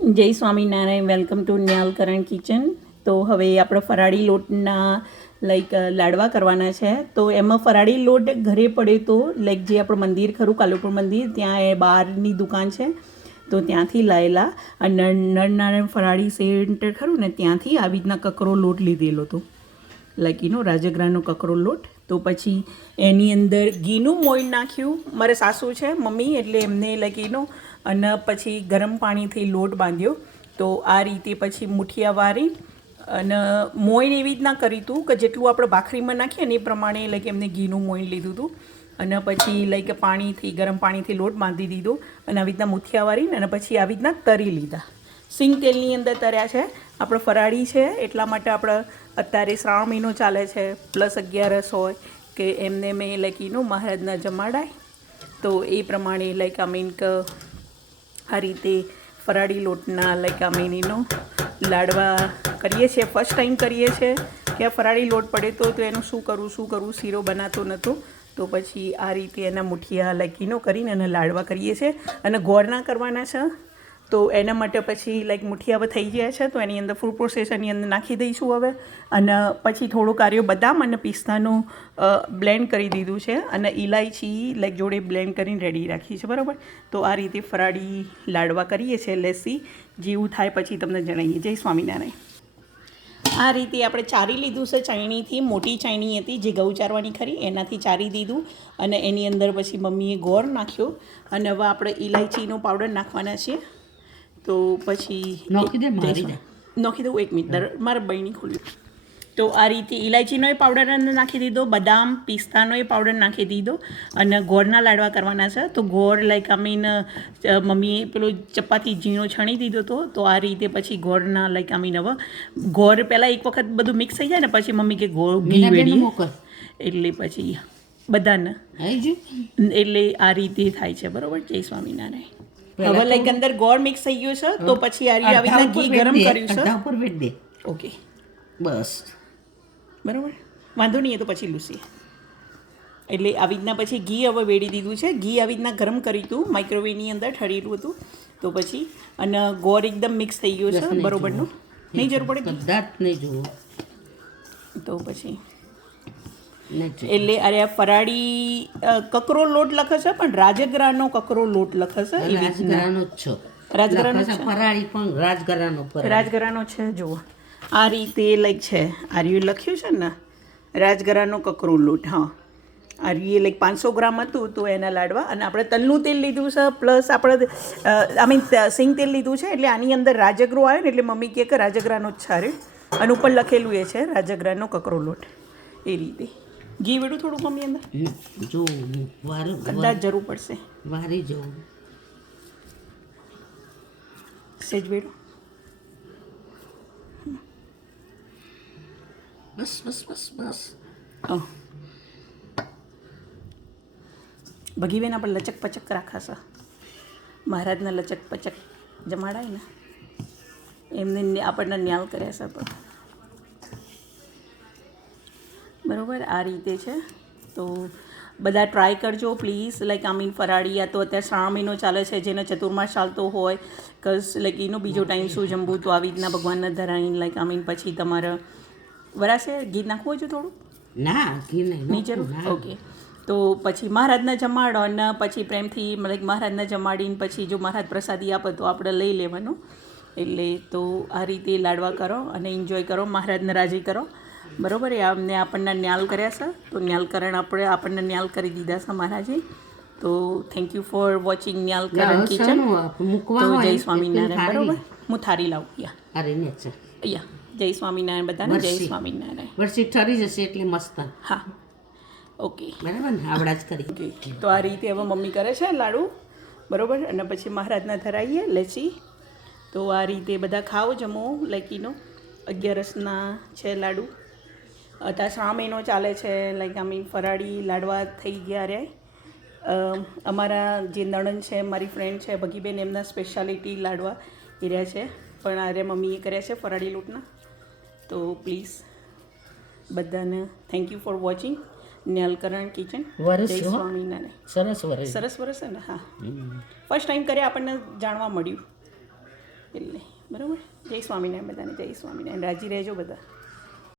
જય Swaminarayan. Welcome to Nyalkaran kitchen. તો હવે આપણે ફરાળી લોટના લાડવા કરવાના છે. તો એમાં ફરાળી લોટ ઘરે પડે તો જે આપણું મંદિર ખરું કાલુપુર મંદિર, ત્યાં એ બહારની દુકાન છે તો ત્યાંથી લાયેલા. અને નરનારાયણ ફરાળી સેન્ટર ખરું ને, ત્યાંથી આવી રીતના કકરો લોટ લીધેલો હતો, રાજગરાનો કકરો લોટ. તો પછી એની અંદર ઘીનું મોઈન નાખ્યું. મારે સાસુ છે મમ્મી, એટલે એમને અને પછી ગરમ પાણીથી લોટ બાંધ્યો. તો આ રીતે પછી મુઠિયા વારી અને મોઈન એવી રીતના કર્યું હતું કે જેટલું આપણે ભાખરીમાં નાખીએ ને એ પ્રમાણે એમને ઘીનું મોઈન લીધું હતું. અને પછી પાણીથી ગરમ પાણીથી લોટ બાંધી દીધો અને આવી રીતના મુઠિયા વારીને અને પછી આવી રીતના તરી લીધા. સિંગ તેલની અંદર તર્યા છે. આપણે ફરાળી છે એટલા માટે આપણે અત્યારે શ્રાવણ મહિનો ચાલે છે, પ્લસ 11 હોય કે એમને મેં મહારાજના જમાડાય, તો એ પ્રમાણે આ રીતે ફરાળી લોટના લાડવા કરીએ છીએ. ફર્સ્ટ ટાઈમ કરીએ છીએ કે ફરાળી લોટ પડે તો એનું શું કરવું, શીરો બનાતો નહોતો. તો પછી આ રીતે એના મુઠિયા કરીને અને લાડવા કરીએ છીએ. અને ગોળના કરવાના છે તો એના માટે પછી મુઠિયા થઈ ગયા છે તો એની અંદર ફૂડ પ્રોસેસરની અંદર નાખી દઈશું હવે. અને પછી થોડું કાર્યો બદામ અને પિસ્તાનું બ્લેન્ડ કરી દીધું છે અને ઇલાયચી જોડે બ્લેન્ડ કરીને રેડી રાખી છે, બરાબર. તો આ રીતે ફરાળી લાડવા કરીએ છીએ. લેસી જેવું થાય પછી તમને જણાવીએ. જય સ્વામિનારાયણ. આ રીતે આપણે ચારી લીધું છે ચાયણીથી. મોટી ચાયણી હતી જે ઘઉં ચારવાની ખરી, એનાથી ચારી દીધું. અને એની અંદર પછી મમ્મીએ ગોળ નાખ્યો. અને હવે આપણે ઇલાયચીનો પાવડર નાખવાના છીએ. તો પછી નાખી દઉં. 1 મિનિટ, મારા બહેની ખોલ્યું. તો આ રીતે ઇલાયચીનો એ પાવડર અંદર નાખી દીધો, બદામ પિસ્તાનો એ પાવડર નાખી દીધો. અને ગોળના લાડવા કરવાના છે. તો ગોળ મમ્મીએ પેલો ચપાતી ઝીણો છણી દીધો હતો. તો આ રીતે પછી ગોળના હવે ગોળ પહેલાં એક વખત બધું મિક્સ થઈ જાય ને પછી મમ્મી કે ગોળ ઘી વેડી, એટલે પછી બધાને એટલે આ રીતે થાય છે, બરાબર. જય સ્વામિનારાયણ. હવે અંદર ગોળ મિક્સ થઈ ગયું છે તો પછી આવી ઘી ગરમ કર્યું છે. ઓકે, બસ, બરાબર, વાંધો નહીં. એ તો પછી લૂસી એટલે આવી રીતના પછી ઘી હવે વેડી દીધું છે. ઘી આવી રીતના ગરમ કર્યું હતું, માઇક્રોવેવની અંદર ઠરેલું હતું. તો પછી અને ગોળ એકદમ મિક્સ થઈ ગયો છે બરોબરનું. નહીં જરૂર પડે નહીં જુઓ. તો પછી એટલે અરે ફરાળી કકરો લોટ લખે છે પણ રાજગરાનો કકરો લોટ લખે છે. રાજગરાનો છે. જુઓ આ રીતે છે. આર્યું લખ્યું છે ને, રાજગરાનો કકરો લોટ. હા, આર્યું 500 ગ્રામ હતું તો એના લાડવા. અને આપણે તલનું તેલ લીધું છે, પ્લસ આપણે સિંગ તેલ લીધું છે. એટલે આની અંદર રાજગરો આવે ને એટલે મમ્મી કહે કે રાજગરાનો જ છારે. અને ઉપર લખેલું એ છે રાજગરાનો કકરો લોટ. એ રીતે ઘી વેડું થોડું મમ્મી અંદર, જો કદાચ જરૂર પડશે. વારી જવું સેજ વેડું. બસ બસ બસ બસ. ભગીબેન આપણે લચક પચક રાખાશે. મહારાજના લચક પચક જમાડાય ને એમને આપણને ન્યાલ કર્યા છે. તો બરાબર આ રીતે છે. તો બધા ટ્રાય કરજો પ્લીઝ. ફરાળી યા તો અત્યારે શ્રાવણ મહિનો ચાલે છે, જેને ચતુર્માસ ચાલતો હોય બીજો ટાઈમ શું જમવું, તો આવી રીતના ભગવાનના ધરાઈને પછી તમારે વરાશે ઘી નાખવું હોય છે થોડું? ના, ઘી નહીં જરૂર. ઓકે. તો પછી મહારાજના જમાડો અને પછી પ્રેમથી મહારાજના જમાડીને પછી જો મહારાજ પ્રસાદી આપે તો આપણે લઈ લેવાનું. એટલે તો આ રીતે લાડવા કરો અને એન્જોય કરો, મહારાજને રાજી કરો, બરાબર. અમને આપણને ન્યાલ કર્યા છે તો ન્યાલકરણ આપણને ન્યાલ કરી દીધા છે મહારાજે. તો thank you for watching Nyalkaran kitchen. તો જય સ્વામિનારાયણ. બરાબર, હું થારી લાવું. યા જય સ્વામિનારાયણ બધાને. જય સ્વામિનારાયણ. વર્ષી ઠરી જશે એટલે મસ્ત. હા, ઓકે, બરાબર ને, આવડા જ કરી. તો આ રીતે હવે મમ્મી કરે છે લાડુ, બરાબર. અને પછી મહારાજના ધરાઈએ લેચી. તો આ રીતે બધા ખાઓ, જમો. 11 છે લાડુ. અત્યારે શ્રાવણ મહિનો ચાલે છે. ફરાળી લાડવા થઈ ગયા રે. અમારા જે નણંદ છે, મારી ફ્રેન્ડ છે ભગીબેન, એમના સ્પેશિયાલિટી લાડવા એ રહ્યા છે. પણ આરે મમ્મીએ કર્યા છે ફરાળી લોટના. તો પ્લીઝ બધાને thank you for watching Nyalkaran kitchen. જય સ્વામિનારાયણ. સરસ વરસ ને. હા, ફર્સ્ટ ટાઈમ કર્યા, આપણને જાણવા મળ્યું. એટલે બરાબર. જય સ્વામિનારાયણ બધાને, જય સ્વામિનારાયણ. રાજી રહેજો બધા.